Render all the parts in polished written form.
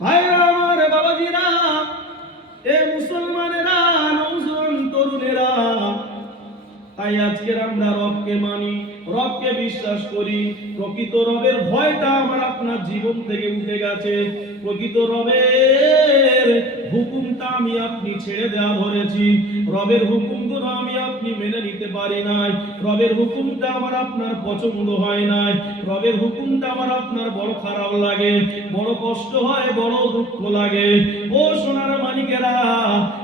ভাইরা আমার, বাবাজিরা, এ মুসলমানেরা, নওজোয়ান তরুণেরা, তাই আজকের আমরা রবকে মানি, রবকে বিশ্বাস করি। প্রকৃত রবের ভয়টা আমার আপনার জীবন থেকে উঠে গেছে। প্রকৃত রবের হুকুমটা আমি আপনি ছেড়ে দেওয়া ধরেছি। রবের হুকুমগুলো আমি আপনি মেনে নিতে পারি নাই। রবের হুকুমটা আমার আপনার পছন্দ হয় নাই। রবের হুকুমটা আমার আপনার বড় খারাপ লাগে, বড় কষ্ট হয়, বড় দুঃখ লাগে। ও সোনার মানিকেরা,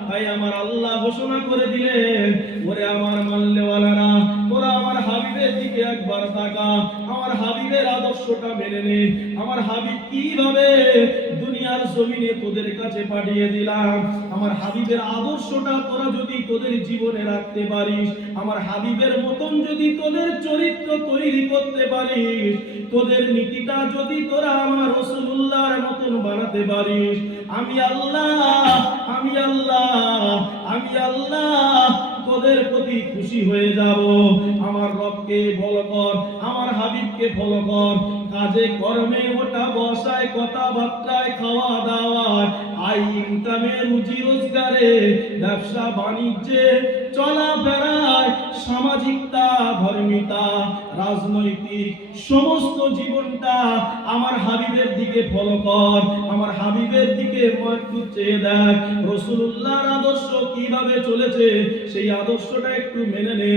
তাই আমার আল্লাহ ঘোষণা করে দিলেন, ওরে আমার মানলেওয়ালারা, তোরা আমার হাবিবের দিকে একবার তাকা, আমার হাবিবের আদর্শটা মেনে নে। আমার হাবিব কিভাবে দুনিয়ার জমিনে তোদের কাছে পাঠিয়ে দিলাম, আমার হাবিবের আদর্শটা তোরা যদি তোদের জীবনে রাখতে পারিস, আমার হাবিবের মতন যদি তোদের চরিত্র তৈরি করতে পারিস, তোদের নীতিটা যদি তোরা আমার রাসূলুল্লাহর মতন বানাতে পারিস, আমি আল্লাহ, আমি আল্লাহ, আমি আল্লাহ তোদের প্রতি খুশি হয়ে যাব। আমার রবকে ফলো কর, আমার হাবিবকে ফলো কর। কাজে কর্মে, ওটা বসায়, কথাবার্তায়, খাওয়া দাওয়ায়, আই ইনকামে, রুজি রোজগারে, ব্যবসা বাণিজ্যে, চলাফেরায়, সামাজিকতা, ধর্মিতা, রাজনৈতিক সমস্ত জীবনটা আমার হাবিবের দিকে ফলো কর। আমার হাবিবের দিকে একটু চেয়ে দেখ, রাসূলুল্লাহর আদর্শ কিভাবে চলেছে সেই আদর্শটা একটু মেনে নে।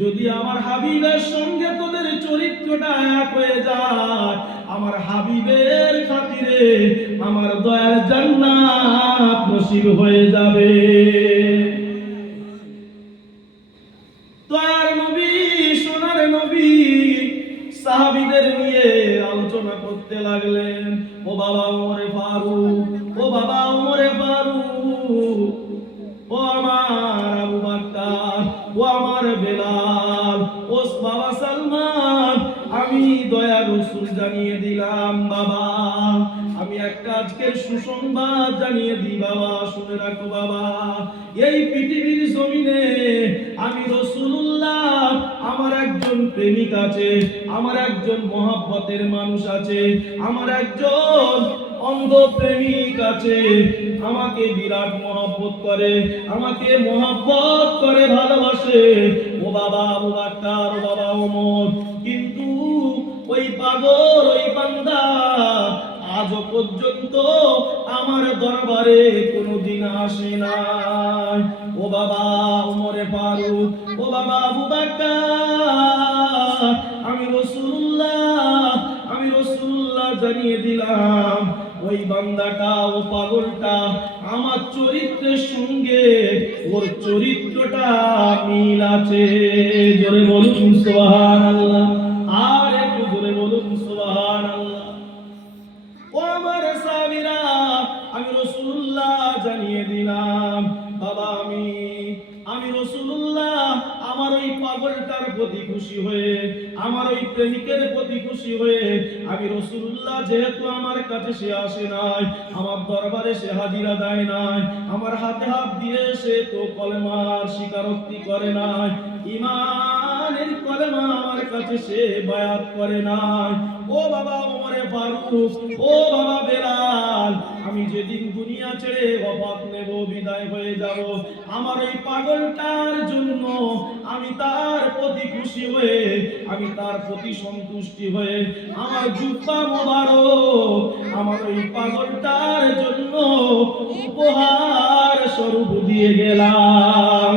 যদি আমার হাবিবের সঙ্গে তোদের চরিত্রটা এক হয়ে যায়, আমার হাবিবের খাতিরে আমার দয়ার জান্নাত নসিব হয়ে যাবে। দয়ার নবী, সোনার নবী সাহাবীদের নিয়ে আলোচনা করতে লাগলেন। ও বাবা ওমরে ফারুক, ও বাবা ওমরে ফারুক, ও আমার আবু বকর, ও আমার বেলাল, ও বাবা সালমান, আমি দয়ার রাসূল জানিয়ে দিলাম বাবা, আমি একটা আজকের সুসংবাদ জানিয়ে দিই বাবা, শুনে রাখো বাবা। এই পৃথিবীর জমিনে আমি রাসূলুল্লাহ, আমার একজন প্রেমিক আছে, আমার একজন মহব্বতের মানুষ আছে, আমার একজন অন্ধ প্রেমিক আছে, আমাকে বিরাট মহব্বত করে, আমাকে মহব্বত করে, ভালোবাসে। ও বাবা আবু বকর, ও বাবা ওমর, কিন্তু ওই পাগল, ওই বান্দা আজও পর্যন্ত আমার দরবারে কোনোদিন আসে নাই। ও বাবা ওমরে ফারুক, ও বাবা আবু বকর, আমি রাসূলুল্লাহ জানিয়ে দিলাম, ওই বান্দাটা, ও পাগলটা আমার চরিত্রের সঙ্গে ওর চরিত্রটা মিল আছে। জোরে বলুন সুবহানাল্লাহ, আর একটু জোরে বলুন সুবহানাল্লাহ। ও আমার সাহাবীরা, আমি রাসূলুল্লাহ জানিয়ে দিলাম বাবা, আমি রাসূলুল্লাহ আমার ওই পাগলটার প্রতি খুশি হয়ে, আমার ওই প্রেমিকের প্রতি খুশি হয়ে, আমি রাসূলুল্লাহ যেহেতু আমার কাছে সে আসে নাই, আমার দরবারে সে হাজিরা দেয় নাই, আমার হাতে হাত দিয়ে সে তো কলেমার স্বীকারোক্তি করে নাই, ঈমানের কলেমা আমার কাছে সে বায়াত করে নাই। ও বাবা ওমরে ফারুক, ও বাবা বেলাল, আমি যেদিন দুনিয়া ছেড়ে ওফাত নেব, বিদায় হয়ে যাব, আমার এই পাগলটার জন্য আমি তার প্রতি খুশি হয়ে, আমি তার প্রতি সন্তুষ্টি হয়ে, আমার জুব্বা মোবারক আমার ওই পাগলটার জন্য উপহার স্বরূপ দিয়ে গেলাম।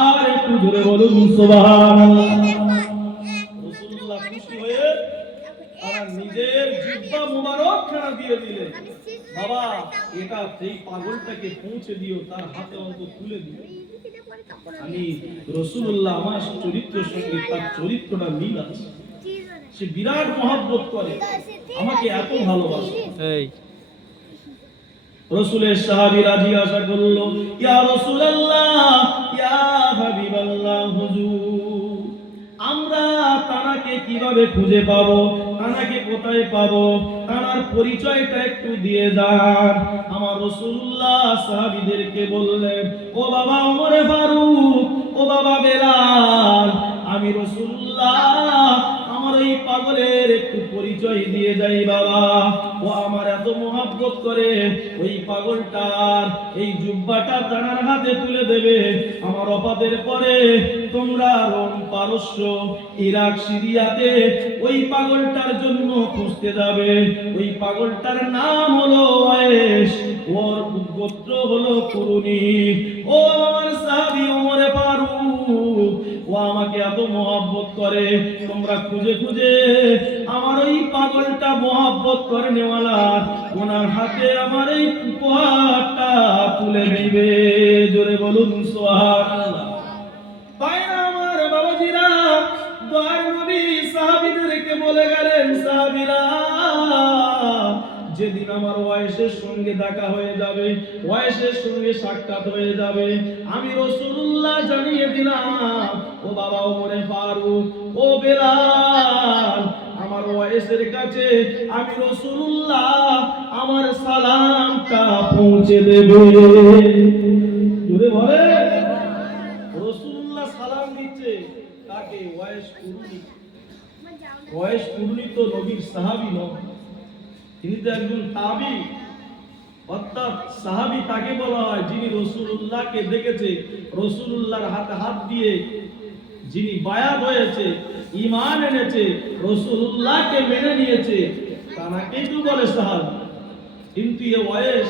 আর একটু জোরে বলুন সুবহানাল্লাহ। রাসূলুল্লাহ খুশি হয়ে তারা নিজের জিহ্বা মোবারক খানা দিয়ে দিলেন, বাবা এটা সেই পাগলটাকে পৌঁছে দিও, তার হাতে অন্ত তুলে দিও। আমি রাসূলুল্লাহ আমার চরিত্রের সঙ্গে তার চরিত্রটা মিল আছে, সে বিরাট মহব্বত করে, আমাকে এত ভালোবাসে। রাসূলের সাহাবীরা জিজ্ঞাসা করলো, ইয়া রাসূলুল্লাহ, ইয়া হাবিবাল্লাহ, হুজুর আমরা তানাকে কিভাবে খুঁজে পাবো, তানাকে কোথায় পাবো, তানার পরিচয়টা একটু দিয়ে যান। আমার রাসূলুল্লাহ সাহাবীদেরকে বললেন, ও বাবা ওমরে ফারুক, ও বাবা বেলাল, আমি রাসূলুল্লাহ আমার ওই পাগলের একটু পরিচয় দিয়ে যাই বাবা। ও আমার এত মহব্বত করে, ওই পাগলটার এই জুব্বাটা তার হাতে তুলে দেবে। আমার অপাদের পরে তোমরা রোম, পারস্য, ইরাক, সিরিয়াতে ওই পাগলটার জন্য খুঁজতে যাবে। ওই পাগলটার নাম হলো ওয়াইস, ওর গোত্র হলো কুরুনি। ও আমার সাহাবী ওমরে ফারুক, ও আমাকে এত মহব্বত করে, তোমরা খুঁজে খুঁজে আমার ওই পাগলটা মহব্বত করে নেওয়ালা ওনার হাতে আমার এই উপহারটা তুলে দিবে। জোরে বলুন সুবহানাল্লাহ। বাইরা আমার বাবাজিরা, দয়ার নবী সাহাবীদেরকে বলে গেলেন, সাহাবীরা যেদিন আমার ওয়াইসের সঙ্গে দেখা হয়ে যাবে, ওয়াইসের সঙ্গে সাক্ষাৎ হয়ে যাবে, আমি রাসূলুল্লাহ জানিয়ে দিলাম, ও বাবা ওমরে ফারুক, ও বেলাল, আমার ওয়াইসের কাছে আমি রাসূলুল্লাহ আমার সালামটা পৌঁছে দেবে। জোরে বলে, রাসূলুল্লাহ সালাম দিচ্ছে তাকে, ওয়াইস কুরুনি। ওয়াইস কুরুনি তো নবীর সাহাবী নয়, তিনি তো একজন তাবী, অর্থাৎ সাহাবী তাকে বলা হয় যিনি রাসূলুল্লাহকে দেখেছে, রাসূলুল্লাহর হাতে হাত দিয়ে যিনি বায়াত হয়েছে, ঈমান এনেছে, রাসূলুল্লাহকে মেনে নিয়েছে, তাকেই তো বলে সাহাবী। কিন্তু এই ওয়াইস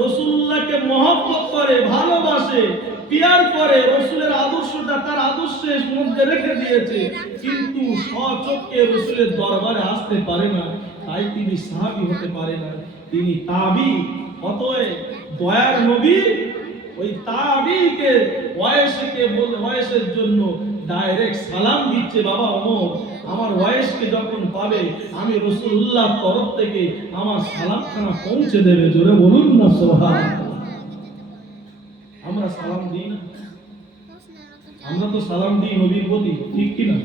রাসূলুল্লাহকে মহব্বত করে, ভালোবাসে, পিয়ার করে, রাসূলের আদর্শটা তার আদর্শের মধ্যে রেখে দিয়েছে, কিন্তু স্বচক্ষে রাসূলের দরবারে আসতে পারে না, তাই তিনি সাহাবী হতে পারে না, তিনি তাবী। অতএব দয়ার নবী ওই তাবীকে ওয়াইসকে বলে, ওয়াইসের জন্য ডাইরেক্ট সালাম দিচ্ছে, বাবা ওমর আমার ওয়াইসকে যখন পাবে আমি রাসূলুল্লাহর তরফ থেকে আমার সালামখানা পৌঁছে দেবে। জোরে বলুন না সুবহানাল্লাহ। আমরা সালাম দিই না? আমরা তো সালাম দিই নবীর প্রতি, ঠিক কি না?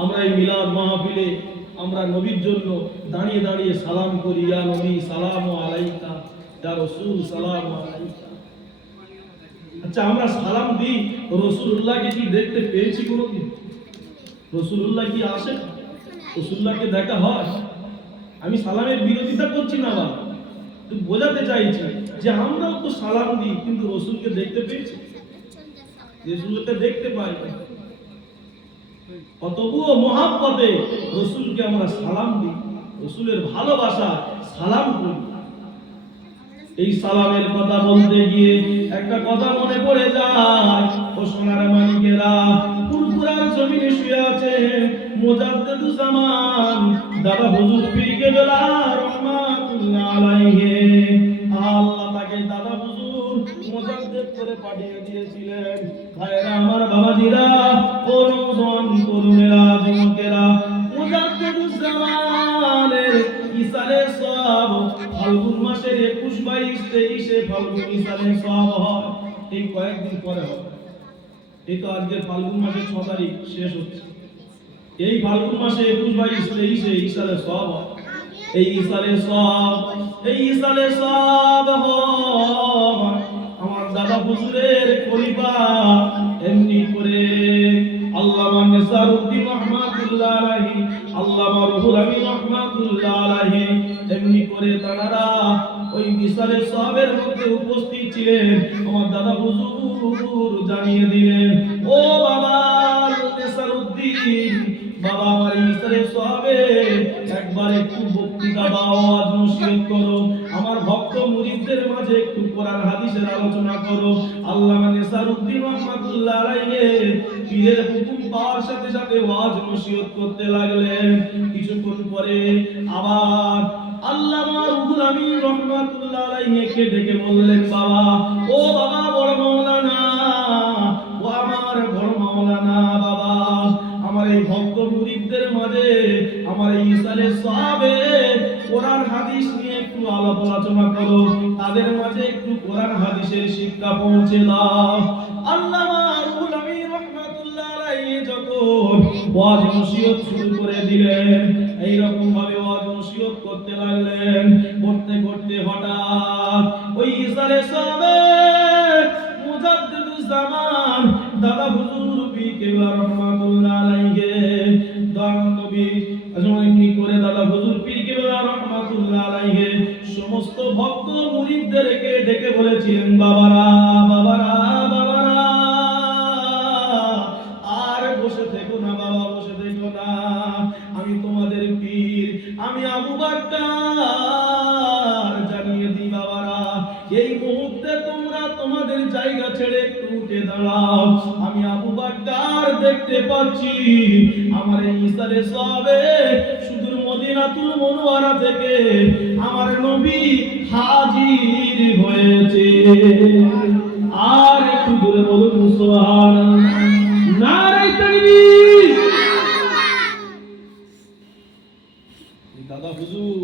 আমরা এই মিলাদ মাহফিলে আমরা নবীর জন্য দাঁড়িয়ে দাঁড়িয়ে সালাম করি, ইয়া নবী সালামু আলাইকা, ইয়া রাসূল সালামু আলাইকা। আচ্ছা, আমরা সালাম দিই, রাসূলুল্লাহকে কি দেখতে পেয়েছি কোনোদিন? রাসূলুল্লাহ কি আসে? রাসূলুল্লাহকে দেখা হয়? আমি সালামের বিরোধিতা করছি না, বাবা, তুমি বোঝাতে চাইছি যে আমরাও তো সালাম দিই, কিন্তু রাসূলকে দেখতে পেয়েছি? রাসূলকে দেখতে পাই না, তবুও মহব্বতে রাসূলকে আমরা সালাম দিই, রাসূলের ভালোবাসা সালাম করি। এই সালামের কথা বলতে গিয়ে একটা কথা মনে পড়ে যায়, ও সোনার মানিকেরা, পুরপুরার জমিনে শুয়ে আছে মুজাদ্দিদুজ জামান দাদা হুজুর পীর কেবলা রাহমাতুল্লাহ আলাইহি। আল্লাহ তাকে দাদা হুজুর মুজাদ্দিদ করে পাঠিয়ে দিয়েছিলেন। ভাইরা আমার, বাবাজিরা, ও নওজোয়ান তরুণেরা, যুবকেরা, মুজাদ্দিদুজ জামানের ইসালে সওয়াব ফাল্গুন মাসের 21, 22, 23 ফাল্গুন ইসালে সওয়াব হয়, এই কয়েকদিন পরে হবে। এই তো আজকে ফাল্গুন মাসের 6 তারিখ শেষ হচ্ছে, এই ফাল্গুন মাসে 21, 22, 23 ইসালে সওয়াব হয়। এই ইসালে সওয়াব হয় আমার দাদা হুজুরের খলিফা এমনি করে আল্লামা নেসারউদ্দিন রহমাতুল্লাহ আলাইহি, আল্লামা রুহুল আমিন রহমাতুল্লাহ আলাইহি, এমনি করে তারা ওই ইসালে সওয়াবের মধ্যে উপস্থিত ছিলেন। আমার দাদা হুজুর জানিয়ে দিলেন, ও বাবা নেসারউদ্দিন, বাবা আমার ইসালে সওয়াবে একবার একটু বক্তৃতা দাও, আওয়াজ নসিহত করো, আমার ভক্ত মুরিদদের মাঝে একটু কোরআন হাদিসের আলোচনা করো। আল্লামা নেসারউদ্দিন রহমাতুল্লাহ আলাইহি পীরের হুকুম পাওয়ার সাথে সাথে ওয়াজ নসিহত করতে লাগলেন। কিছুক্ষণ পরে আবার আল্লামা রুহুল আমিন রহমাতুল্লাহ আলাইহিকে ডেকে বললেন, বাবা, ও বাবা বড় মাওলানা, ও আমার বড় মাওলানা, বাবা আমার এই ভক্ত মুরিদদের মাঝে আমার এই ইসালে সওয়াবে কোরআন হাদিস নিয়ে একটু আলাপ আলোচনা করো, তাদের মাঝে একটু কোরআন হাদিসের শিক্ষা পৌঁছে দাও। আল্লামা রুহুল আমিন রহমাতুল্লাহ আলাইহি যখন ওয়াজ নসিহত শুরু করে দিলেন, এই রকম ভাবে ওয়াজ নসিহত করতে লাগলেন। করতে করতে হঠাৎ ওই ইসালে সওয়াবে মুজাদ্দিদুজ জামান দাদা হুজুর পীর কেবলা রহমাতুল্লাহ আলাইহি ভক্ত মুরিদদেরকে ডেকে বলেছিলেন, বাবারা বাবারা বাবারা, আর বসে থেকো না বাবা, বসে থেকো না। আমি তোমাদের পীর, আমি আবু বাক্কার জানিয়ে দিই বাবারা, এই মুহূর্তে তোমরা তোমাদের জায়গা ছেড়ে একটু উঠে দাঁড়াও। আমি আবু বাক্কার দেখতে পাচ্ছি আমার এই ইসারে সবে সুদূর মদিনাতুল মুনওয়ারা থেকে আমার নবী হাজির হয়েছে। আর একটু দূরে বলুন সুবহানাল্লাহ, নারে তাকবীর। দাদা হুজুর,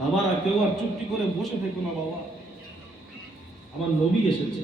বাবারা কেউ আর চুপটি করে বসে থেকো না বাবা, আমার নবী এসেছে।